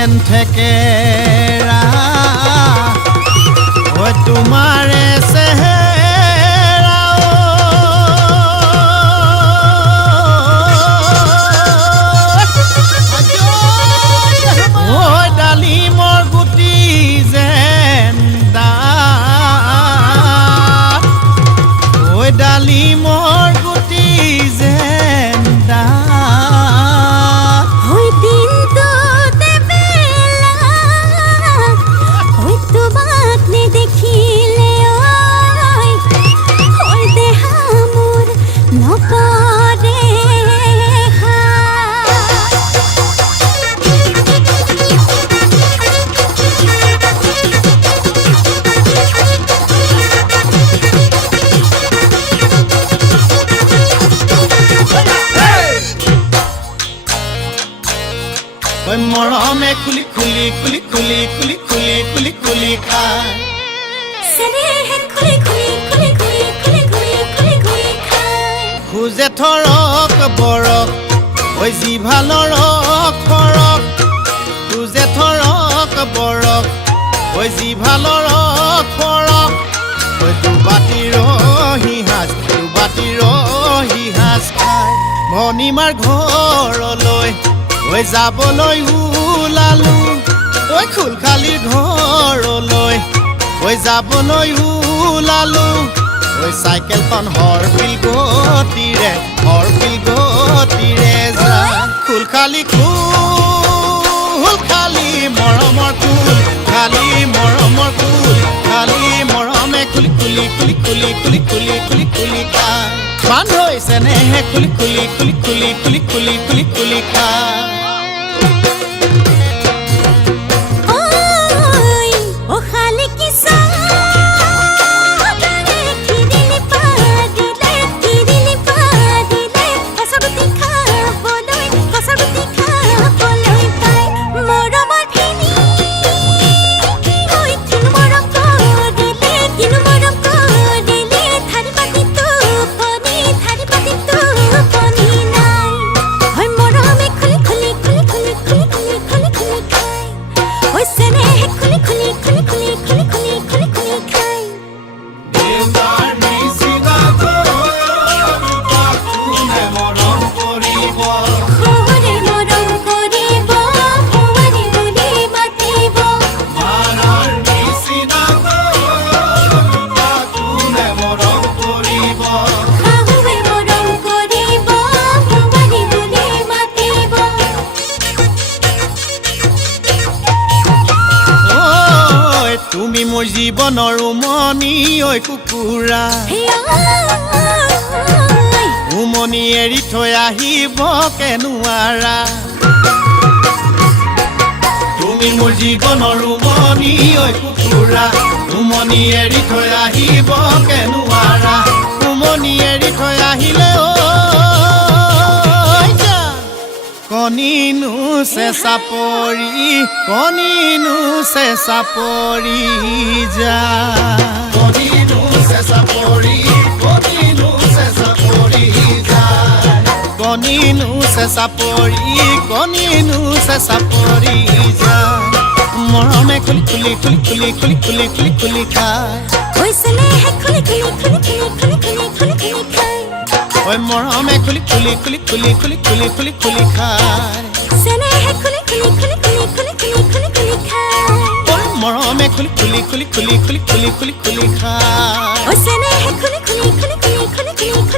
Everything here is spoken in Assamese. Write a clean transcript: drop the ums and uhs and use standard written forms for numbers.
যেন থেকেৰা ঐ তোমাৰে চেহেৰা ঐ ডালিমৰ গুটি যেন ডাঠ ঐ ডালিমৰ গুটি যেন ডাঠ ওই দিনটো দেবেলা ওই তোমাক নেদেখিলে ওই দেহা মোৰ নপৰে ঐ মৰমে খুলি খুলি খুলি খুলি খুলি খুলি খুলি খুলি খায় চেনেহে খুলি খুলি খুলি খুলি খুলি খুলি খুলি খুলি খায় খোজে থৰক বৰক ঐ জিভা লৰক ফৰক খোজে থৰক বৰক ঐ জিভা লৰক ফৰক ঐ দুবাটিৰ সিহাজ খায় ভনীমাৰ ঘৰলৈ ঐ যাবলৈ ওলালো ঐ খুলখালিৰ ঘৰলৈ ঐ যাবলৈ ওলালো ঐ চাইকেলখন হৰপিল গতিৰে যায় খুলখালি খালি মৰমৰ কুল খালি মৰমৰ কুল খালি মৰমে খুলি খুলি খুলি খুলি খুলি খুলি খুলি খুলি খায় বান্ধৈ চেনেহে খুলি খুলি খুলি খুলি খুলি খুলি খুলি খুলি খায় ওই ও খালি কিসা কিদিলি পাদিলে কসবতি খাবলৈ পাই মৰমৰ ফেনি ওই কিনো মৰম কৰিলে থাৰি পাতি টোপনি নাই হয় মৰমে খুলি খুলি খুলি খুলি খুলি খুলি খুলি খুলি খায় ঐ চেনেহে খুলি খুলি খুলি খুলি খুলি খুলি খুলি খুলি খায় দেউতাৰ নিচিনাকৈ কোনে মৰম কৰিব খোৱাৰে মৰম কৰিব খোৱাৰে বুলি মাতিব মানৰ নিচিনাকৈ কোনে মৰম কৰিব শাহুৱে মৰম কৰিব খোৱাৰে বুলি মাতিব ঐ তুমি মোৰ জীৱনৰ উমনি ঐ কুকুৰা উমনি এৰি থৈ আহিব কেনুৱাৰা তুমি মোৰ জীৱনৰ উমনি ঐ কুকুৰা উমনি এৰি থৈ আহিব কেনুৱাৰা উমনি এৰি থৈ আহিলে ঐ যা কণিনো চেঁচা পৰি যা কণিনো চেঁচা পৰি যা কণিনো চেঁচা পৰি যা মৰমে খুলি খুলি খুলি খুলি খুলি খুলি খুলি খুলি খায় ঐ চেনেহে খুলি খুলি খুলি খুলি খুলি খুলি খুলি খুলি খায় ঐ মৰমে খুলি খুলি খুলি খুলি খুলি খুলি খুলি খুলি খায় চেনেহে খুলি খুলি খুলি খুলি খুলি খুলি খুলি খুলি খায় ঐ মৰমে খুলি খুলি খুলি খুলি খুলি খুলি খুলি খুলি খায় ঐ চেনেহে খুলি খুলি খুলি খুলি খুলি খুলি